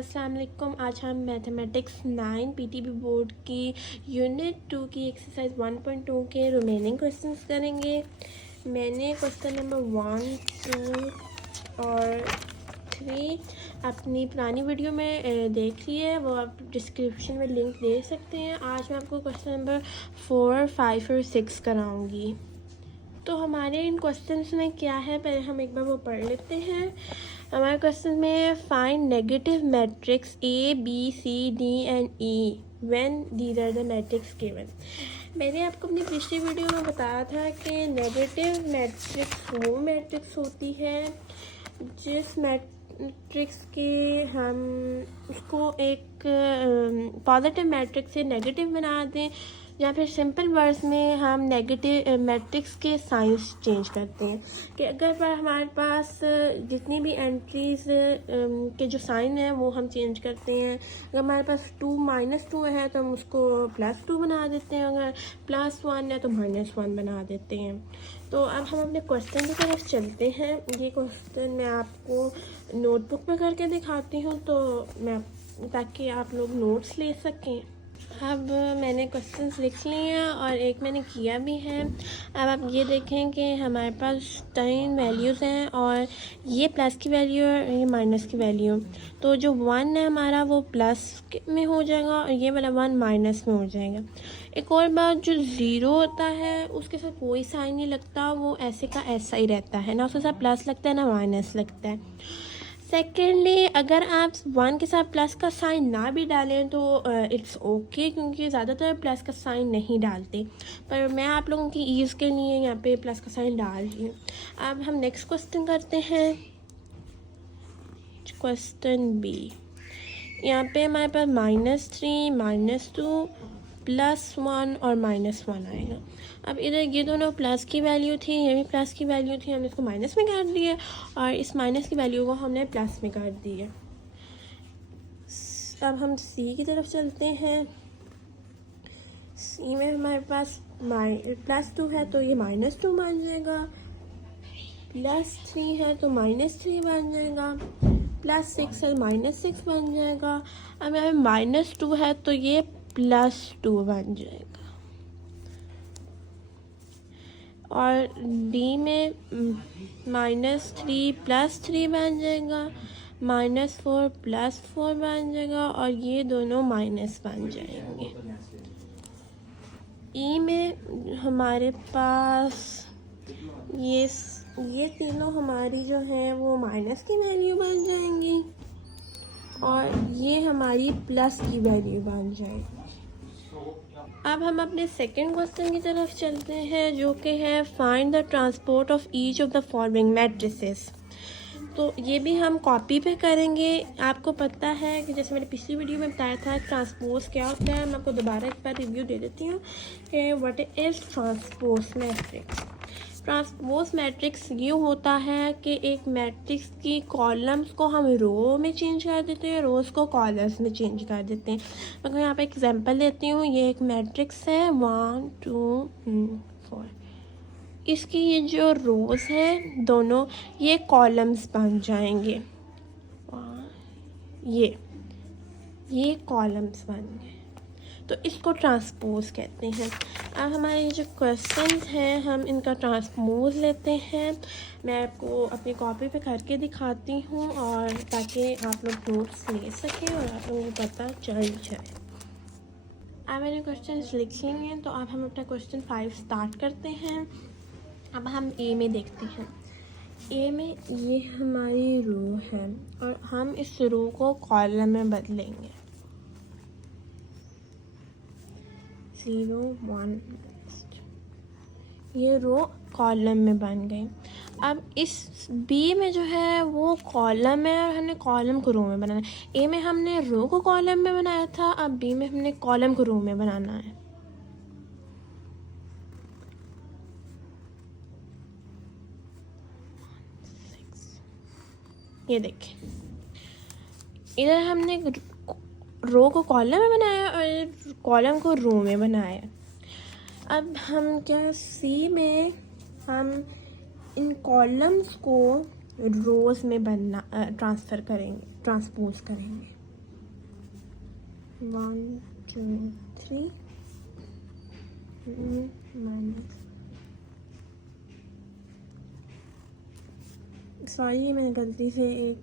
अस्सलाम वालेकुम। आज हम मैथमेटिक्स 9 पीटीबी बोर्ड की यूनिट 2 की एक्सरसाइज 1.2 के रिमेनिंग क्वेश्चंस करेंगे। मैंने क्वेश्चन नंबर 1, 2 और 3 अपनी पुरानी वीडियो में देख ली है, वो आप डिस्क्रिप्शन में लिंक दे सकते हैं। आज मैं आपको क्वेश्चन नंबर 4, 5 और 6 कराऊंगी। तो हमारे इन क्वेश्चंस में क्या है, पहले हम एक बार वो पढ़ लेते हैं। हमारे क्वेश्चन में find negative matrix A B C D and E when these are the matrix given. मैंने आपको अपनी पिछली वीडियो में बताया था कि नेगेटिव मैट्रिक्स वो मैट्रिक्स होती है जिस मैट्रिक्स के हम उसको एक पॉजिटिव मैट्रिक्स से नेगेटिव बना दें, या फिर सिंपल वर्ड्स में हम नेगेटिव मैट्रिक्स के साइंस चेंज करते हैं। कि अगर हमारे पास जितनी भी एंट्रीज के जो साइन है वो हम चेंज करते हैं। अगर हमारे पास 2 -2 है तो हम उसको +2 बना देते हैं, अगर +1 है तो -1 बना देते हैं। तो अब हम अपने क्वेश्चन की तरफ चलते हैं। ये क्वेश्चन मैं आपको नोटबुक में करके दिखाती हूँ ताकि आप लोग नोट्स ले सकें। अब मैंने क्वेश्चंस लिख लिए हैं और एक मैंने किया भी है। अब आप ये देखें कि हमारे पास 3 वैल्यूज़ हैं और ये प्लस की वैल्यू है और ये माइनस की वैल्यू। तो जो 1 है हमारा वो प्लस में हो जाएगा और ये वाला 1 माइनस में हो जाएगा। एक और बात, जो 0 होता है उसके साथ कोई साइन नहीं लगता, वो ऐसे का ऐसा ही रहता है, ना उसके साथ प्लस लगता है ना माइनस लगता है। सेकेंडली, अगर आप 1 के साथ प्लस का साइन ना भी डालें तो इट्स ओके, क्योंकि ज़्यादातर प्लस का साइन नहीं डालते, पर मैं आप लोगों की ईज़ के लिए यहाँ पे प्लस का साइन डाल रही हूँ। अब हम नेक्स्ट क्वेश्चन करते हैं, क्वेश्चन बी। यहाँ पे हमारे पास -3, -2, +1 और -1 आएगा। अब इधर ये दोनों प्लस की वैल्यू थी, ये भी प्लस की वैल्यू थी, हमने इसको माइनस में कर दिया और इस माइनस की वैल्यू को हमने प्लस में कर दिया। अब हम सी की तरफ चलते हैं। सी में हमारे पास +2 है तो ये -2 बन जाएगा, +3 है तो -3 बन जाएगा, +6 है -6 बन जाएगा। अब यहाँ पे -2 है तो ये +2 बन जाएगा। और डी में -3 +3 बन जाएगा, -4 +4 बन जाएगा और ये दोनों माइनस बन जाएंगे। ई में हमारे पास ये तीनों हमारी जो है वो माइनस की वैल्यू बन जाएंगी और ये हमारी प्लस की वैल्यू बन जाएगी। अब हम अपने सेकंड क्वेश्चन की तरफ चलते हैं, जो कि है find the transport of each of the following matrices. तो ये भी हम कॉपी पे करेंगे। आपको पता है कि जैसे मैंने पिछली वीडियो में बताया था ट्रांसपोज क्या होता है, मैं आपको दोबारा एक बार रिव्यू दे देती हूँ कि what is transpose matrix. Transpose matrix ये होता है कि एक मैट्रिक्स की कॉलम्स को हम रो में चेंज कर देते हैं, रोज़ को कॉलम्स में चेंज कर देते हैं। मैं यहाँ पे एग्जांपल देती हूँ। ये एक मैट्रिक्स है 1, 2, 4। इसकी ये जो रोज़ हैं दोनों, ये कॉलम्स बन जाएंगे। ये कॉलम्स बन गए, तो इसको ट्रांसपोज कहते हैं। अब हमारे जो क्वेश्चंस हैं हम इनका ट्रांसपोज लेते हैं। मैं आपको अपनी कॉपी पे करके दिखाती हूँ और ताकि आप लोग नोट्स ले सकें और आप लोगों को पता चल जाए। अब मैंने क्वेश्चंस लिख लिए हैं, तो अब हम अपना क्वेश्चन 5 स्टार्ट करते हैं। अब हम ए में देखते हैं। ए में ये हमारी रो है और हम इस रो को कॉलम में बदलेंगे। 0, 1, ये रो कॉलम में बन गई। अब इस बी में जो है वो कॉलम है और हमने कॉलम को रो में बनाना है। ए में हमने रो को कॉलम में बनाया था, अब बी में हमने कॉलम को रो में बनाना है। ये देखें, इधर हमने रो को कॉलम में बनाया और कॉलम को रो में बनाया। अब हम क्या सी में हम इन कॉलम्स को रोज़ में ट्रांसपोज करेंगे। 1 2 3 माइनस, सॉरी मैंने गलती से एक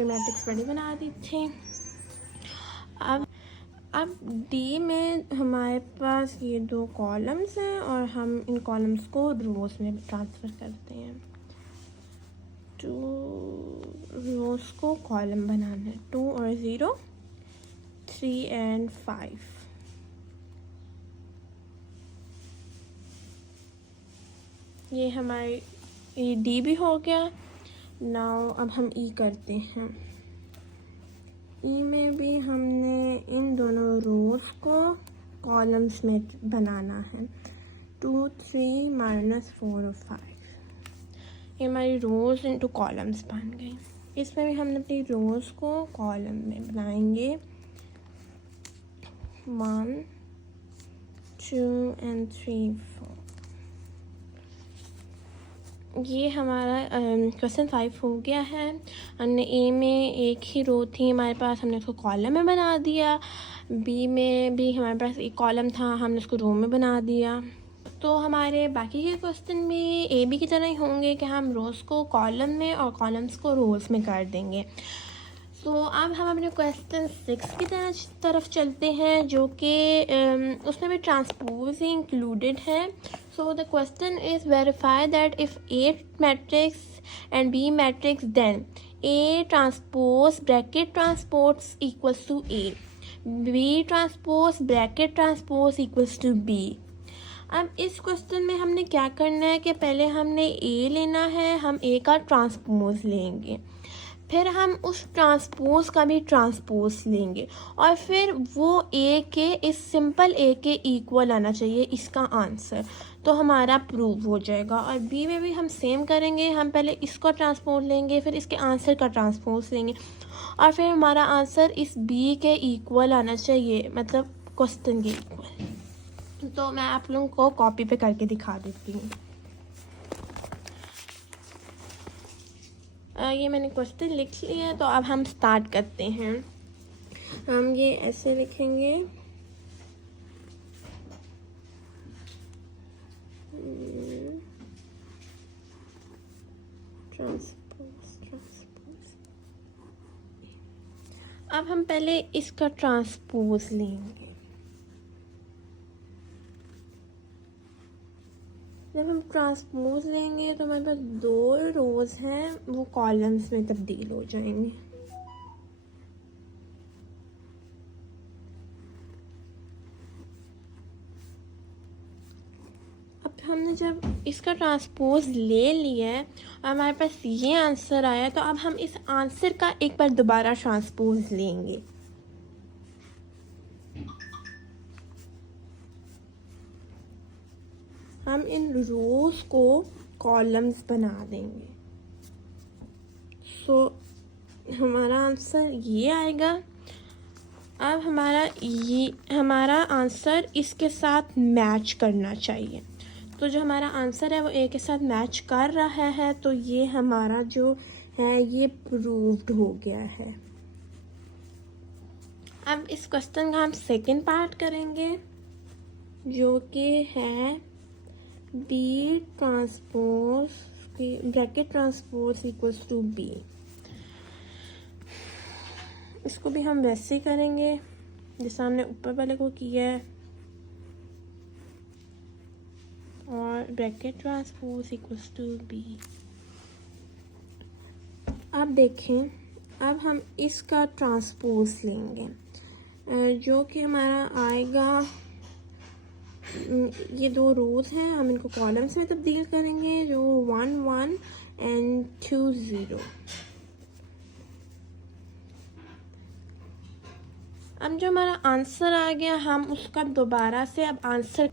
मैट्रिक्स बड़ी बना दी थी। अब डी में हमारे पास ये 2 कॉलम्स हैं और हम इन कॉलम्स को रोज़ में ट्रांसफ़र करते हैं। 2 रोज़ को कॉलम बनाना है, 2 और 0, 3 and 5। ये हमारी डी भी हो गया। नाउ अब हम ई करते हैं। ई में भी हमने इन दोनों रोज़ को कॉलम्स में बनाना है, 2 3 माइनस 4 और 5। ये हमारी रोज़ इनटू कॉलम्स बन गई। इसमें भी हमने अपनी रोज़ को कॉलम में बनाएंगे, 1 2 and 3 4। ये हमारा क्वेश्चन 5 हो गया है। हमने ए में एक ही रो थी हमारे पास, हमने उसको कॉलम में बना दिया। बी में भी हमारे पास एक कॉलम था, हमने उसको रो में बना दिया। तो हमारे बाकी के क्वेश्चन भी ए बी की तरह ही होंगे कि हम रोज़ को कॉलम में और कॉलम्स को रोज़ में कर देंगे। तो अब हम अपने क्वेश्चन 6 की तरफ चलते हैं, जो कि उसमें भी ट्रांसपोज ही इंक्लूडेड है। So the question is verify that if A matrix and B matrix then A transpose bracket transpose equals to A, B transpose bracket transpose equals to B. अब इस क्वेश्चन में हमने क्या करना है कि पहले हमने ए लेना है, हम ए का ट्रांसपोज लेंगे, फिर हम उस ट्रांसपोज का भी ट्रांसपोज लेंगे और फिर वो ए के इस सिंपल ए के इक्वल आना चाहिए इसका आंसर, तो हमारा प्रूव हो जाएगा। और बी में भी हम सेम करेंगे, हम पहले इसका ट्रांसपोज लेंगे, फिर इसके आंसर का ट्रांसपोज लेंगे और फिर हमारा आंसर इस बी के इक्वल आना चाहिए, मतलब क्वेश्चन के इक्वल। तो मैं आप लोगों को कॉपी पे करके दिखा देती हूँ। ये मैंने क्वेश्चन लिख लिया, तो अब हम स्टार्ट करते हैं। हम ये ऐसे लिखेंगे, ट्रांसपोज। अब हम पहले इसका ट्रांसपोज लेंगे। जब हम ट्रांसपोज लेंगे तो हमारे पास 2 रोज़ हैं, वो कॉलम्स में तब्दील हो जाएंगे। अब हमने जब इसका ट्रांसपोज ले लिया है और हमारे पास ये आंसर आया, तो अब हम इस आंसर का एक बार दोबारा ट्रांसपोज लेंगे। हम इन रोज़ को कॉलम्स बना देंगे। सो हमारा आंसर ये आएगा। अब हमारा आंसर इसके साथ मैच करना चाहिए। तो जो हमारा आंसर है वो ए के साथ मैच कर रहा है, तो ये हमारा जो है ये प्रूव्ड हो गया है। अब इस क्वेश्चन का हम सेकंड पार्ट करेंगे, जो कि है B transpose bracket transpose equals to B. इसको भी हम वैसे ही करेंगे जैसा हमने ऊपर वाले को किया है, और bracket transpose equals to B. अब देखें, अब हम इसका ट्रांसपोज लेंगे, जो कि हमारा आएगा, ये 2 रोज़ हैं, हम इनको कॉलम्स में तब्दील करेंगे, जो 1 1 and 2 0। अब जो हमारा आंसर आ गया, हम उसका दोबारा से अब आंसर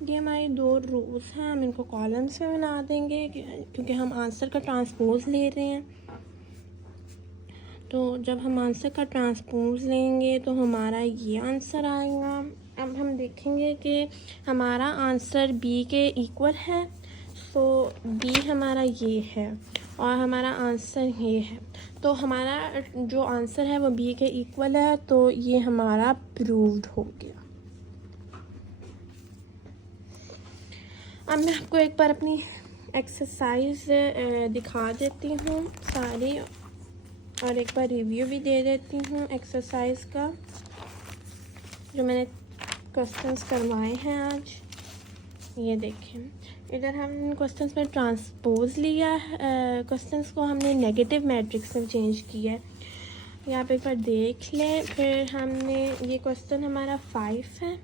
ये हमारी 2 रोज़ हैं, हम इनको कॉलम्स में बना देंगे क्योंकि हम आंसर का ट्रांसपोज ले रहे हैं। तो जब हम आंसर का ट्रांसपोज लेंगे तो हमारा ये आंसर आएगा। अब हम देखेंगे कि हमारा आंसर बी के इक्वल है, सो बी हमारा ये है और हमारा आंसर ये है। तो हमारा जो आंसर है वो बी के इक्वल है, तो ये हमारा प्रूव्ड हो गया। अब मैं आपको एक बार अपनी एक्सरसाइज दिखा देती हूँ सारी, और एक बार रिव्यू भी दे देती हूँ एक्सरसाइज का जो मैंने क्वेश्चंस करवाए हैं आज। ये देखें, इधर हम क्वेश्चंस में ट्रांसपोज लिया है, क्वेश्चंस को हमने नेगेटिव मैट्रिक्स में चेंज किया है। यहाँ पे एक बार देख लें। फिर हमने ये क्वेश्चन हमारा 5 है,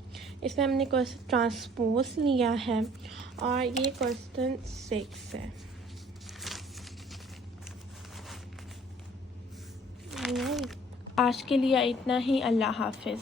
इसमें हमने क्वेश्चन ट्रांसपोज लिया है, और ये क्वेश्चन 6 है। आज के लिए इतना ही। अल्लाह हाफिज़।